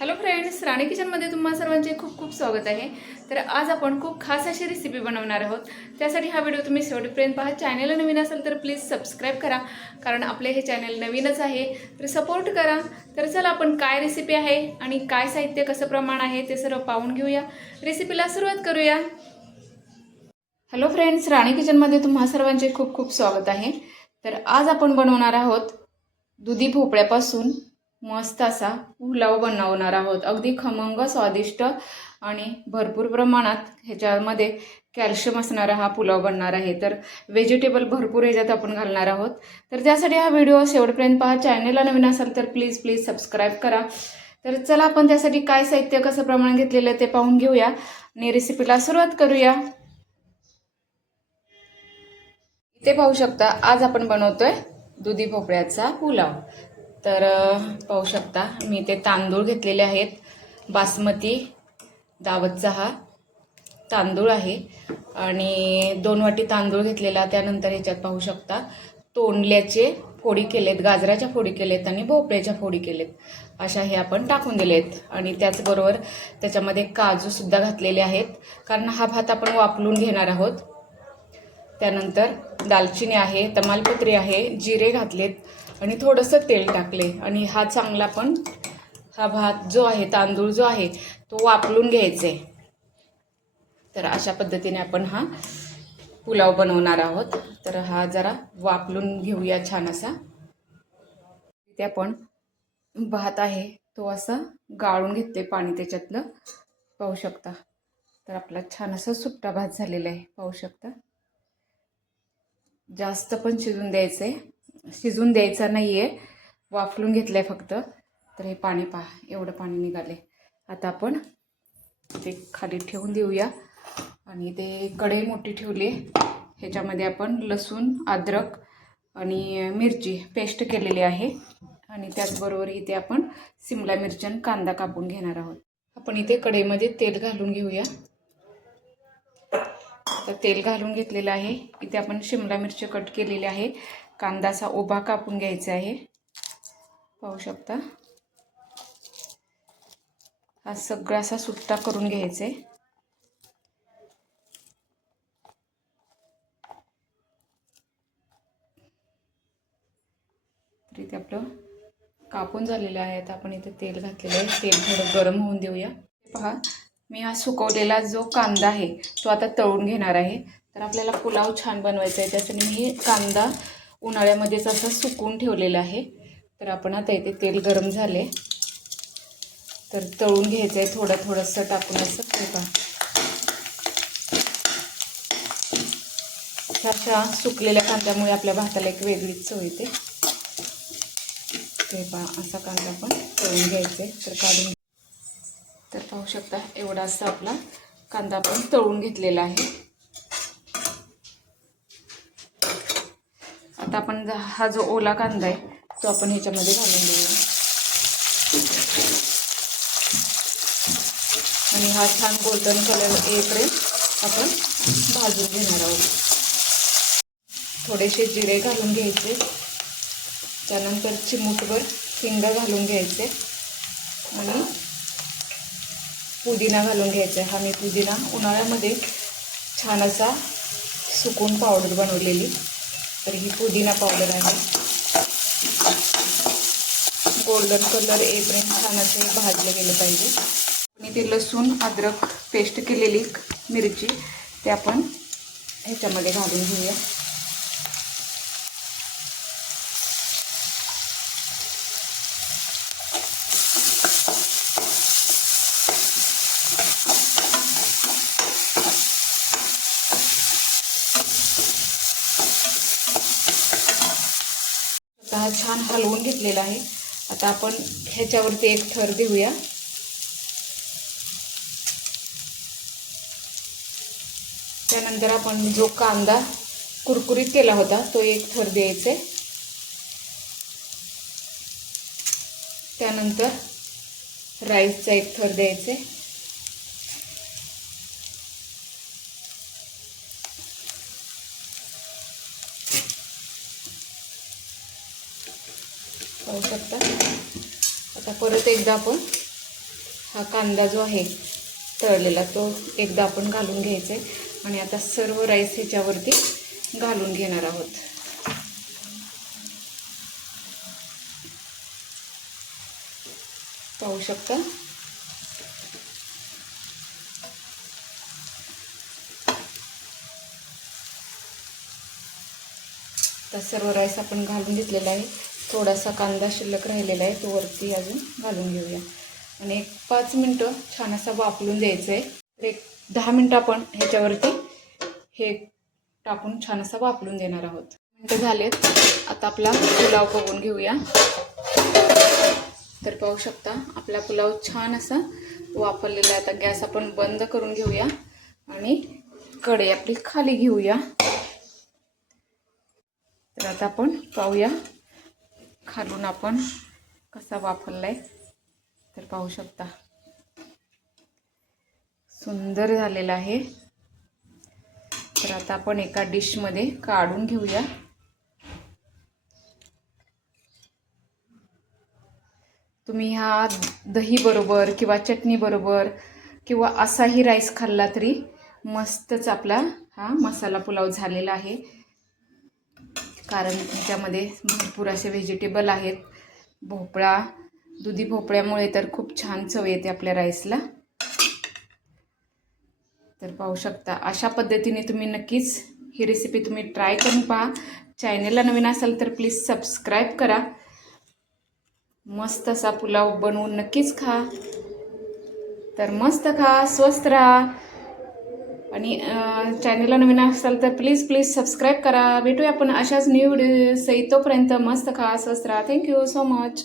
Hello friends राणी किचनमध्ये तुम्हा सर्वांचे खूप खूप स्वागत आहे. तर आज आपण खूप खास अशी रेसिपी बनवणार आहोत. त्यासाठी हा व्हिडिओ तुम्ही शेवटपर्यंत पहा. चॅनेलला नवीन असेल तर प्लीज सबस्क्राईब करा. कारण आपले हे चॅनल नवीनच आहे. तर सपोर्ट करा. तर चला आपण काय रेसिपी आहे आणि काय साहित्य कसं प्रमाण आहे ते सर्व पाहून घेऊया. रेसिपीला सुरुवात करूया. हॅलो फ्रेंड्स राणी किचनमध्ये तुम्हा सर्वांचे खूप खूप स्वागत आहे. तर आज आपण बनवणार आहोत दुधी भोपळ्यापासून मस्त असा पुलाव बनवणार आहोत. अगदी खमंग स्वादिष्ट आणि भरपूर प्रमाणात ह्याच्यामध्ये कॅल्शियम असणारा हा पुलाव बनणार आहे. तर व्हेजिटेबल भरपूर ह्याच्यात आपण घालणार आहोत. तर त्यासाठी हा व्हिडिओ शेवटपर्यंत पहा. चॅनलला नवीन असाल तर प्लीज प्लीज सबस्क्राईब करा. तर चला आपण त्यासाठी काय साहित्य कसं प्रमाण घेतलेलं आहे ते पाहून घेऊया आणि रेसिपीला सुरुवात करूया. इथे पाहू शकता आज आपण बनवतोय दुधी भोपळ्याचा पुलाव. तर पाहू शकता मी ते तांदूळ घेतलेले आहेत. बासमती दावतचा हा तांदूळ आहे. आणि दोन वाटी तांदूळ घेतलेला त्यानंतर ह्याच्यात पाहू शकता तोंडल्याचे फोडी केलेत गाजराच्या फोडी केलेत आणि भोपळ्याच्या फोडी केलेत. अशा हे आपण टाकून दिलेत. आणि त्याचबरोबर त्याच्यामध्ये काजूसुद्धा घातलेले आहेत कारण हा भात आपण वापरून घेणार आहोत. त्यानंतर दालचिनी आहे तमालपत्री आहे जिरे घातलेत आणि थोडंसं तेल टाकले. आणि हा चांगला पण हा भात जो आहे तांदूळ जो आहे तो वापरून घ्यायचे. तर अशा पद्धतीने आपण हा पुलाव बनवणार आहोत. तर हा जरा वापरून घेऊया छान असा. इथे आपण भात आहे तो असं गाळून घेतले पाणी त्याच्यातलं. पाहू शकता. तर आपला छान असा सुट्टा भात झालेला आहे. पाहू शकता. जास्त पण शिजून द्यायचं आहे शिजून द्यायचा नाही आहे वाफलून घेतलं आहे फक्त. तर हे पाणी पहा एवढं पाणी निघाले आता आपण ते खाली ठेवून देऊया. आणि ते कढई मोठी ठेवली आहे ह्याच्यामध्ये आपण लसूण अद्रक आणि मिरची पेस्ट केलेली आहे. आणि त्याचबरोबर इथे आपण सिमला मिरची आणि कांदा कापून घेणार आहोत. आपण इथे कढईमध्ये तेल घालून घेऊया. तर तेल घालून घेतलेलं आहे. इथे आपण शिमला मिरची कट केलेली आहे. कांदाचा उभा कापून घ्यायचा आहे. पाहू शकता. हा सगळा असा सुट्टा करून घ्यायचा आहे. तर इथे आपलं कापून झालेलं आहे. आता आपण इथे तेल घातलेलं आहे. तेल थोडं गरम होऊन देऊया. पहा मी हा सुकवलेला जो कांदा आहे तो आता तळून घेणार आहे. तर आपल्याला पुलाव छान बनवायचा आहे. त्याच्याने मी हे कांदा उन्हाळ्यामध्येच असं सुकून ठेवलेलं आहे. तर आपण आता इथे तेल गरम झाले. तर तळून घ्यायचं आहे थोडं थोडंसं टाकून असं ते अशा सुकलेल्या कांद्यामुळे आपल्या भाताला एक वेगळीच चव येते. ते पहा असा कांदा आपण तळून घ्यायचा आहे तर काढून तर पाहू शकता एवढा असा आपला कांदा आपण तळून घेतलेला आहे. आता आपण हा जो ओला कांदा आहे तो आपण ह्याच्यामध्ये घालून देऊया. आणि हा छान गोल्डन कलर येईपर्यंत आपण भाजून घेणार आहोत. थोडेसे जिरे घालून घ्यायचे. त्यानंतर चिमूटभर हिंग घालून घ्यायचे. आणि पुदिना घालून घ्यायचा. हा मी पुदिना उन्हाळ्यामध्ये छान असा सुकून पावडर बनवलेली. तर ही पुदिना पावडर आहे. गोल्डन कलर येईपर्यंत छान असे भाजले गेले पाहिजे. आणि ते लसूण अद्रक पेस्ट केलेली मिरची ते आपण ह्याच्यामध्ये घालून घेऊया. आता हा छान हलवून घेतलेला आहे. आता आपण ह्याच्यावरती एक थर देऊया. त्यानंतर आपण जो कांदा कुरकुरीत केला होता तो एक थर द्यायचा. त्यानंतर राईसचा एक थर द्यायचा. पाहू शकता. आता परत एकदा आपण हा कांदा जो आहे तळलेला तो एकदा आपण घालून घ्यायचा आहे आणि आता सर्व राईस ह्याच्यावरती घालून घेणार आहोत. पाहू शकता. सर्व राईस आपण घालून घेतलेला आहे. थोडासा कांदा शिल्लक राहिलेला आहे तो वरती अजून घालून घेऊया. आणि एक पाच मिनटं छान असा वापरून द्यायचं आहे. एक दहा मिनटं आपण ह्याच्यावरती हे टाकून छान असा वापरून देणार आहोत. मिनटं झालेत. आता आपला पुलाव बघून घेऊया. तर पाहू शकता आपला पुलाव छान असा वापरलेला आहे. आता गॅस आपण बंद करून घेऊया आणि कढई आपली खाली घेऊया. तर आता आपण पाहूया खालून आपण कसा वापरलाय तर पाहू शकता. सुंदर झालेला आहे. तर आता आपण एका डिशमध्ये काढून घेऊया. तुम्ही ह्या दही बरोबर किंवा चटणी बरोबर किंवा असाही राईस खाल्ला तरी मस्तच आपला हा मसाला पुलाव झालेला आहे. कारण त्याच्यामध्ये भरपूर असे व्हेजिटेबल आहेत. भोपळा दुधी भोपळ्यामुळे तर खूप छान चव येते आपल्या राईसला तर पाहू शकता अशा पद्धतीने तुम्ही नक्कीच ही रेसिपी तुम्ही ट्राय करून पहा. चॅनेलला नवीन असाल तर प्लीज सबस्क्राईब करा. मस्त असा पुलाव बनवून नक्कीच खा. तर मस्त खा स्वस्त राहा. आणि चॅनलला नवीन असाल तर प्लीज प्लीज सबस्क्राईब करा. भेटूया आपण अशाच न्यू व्हिडिओ तोपर्यंत मस्त खा स्वस्त राहा. Thank you so much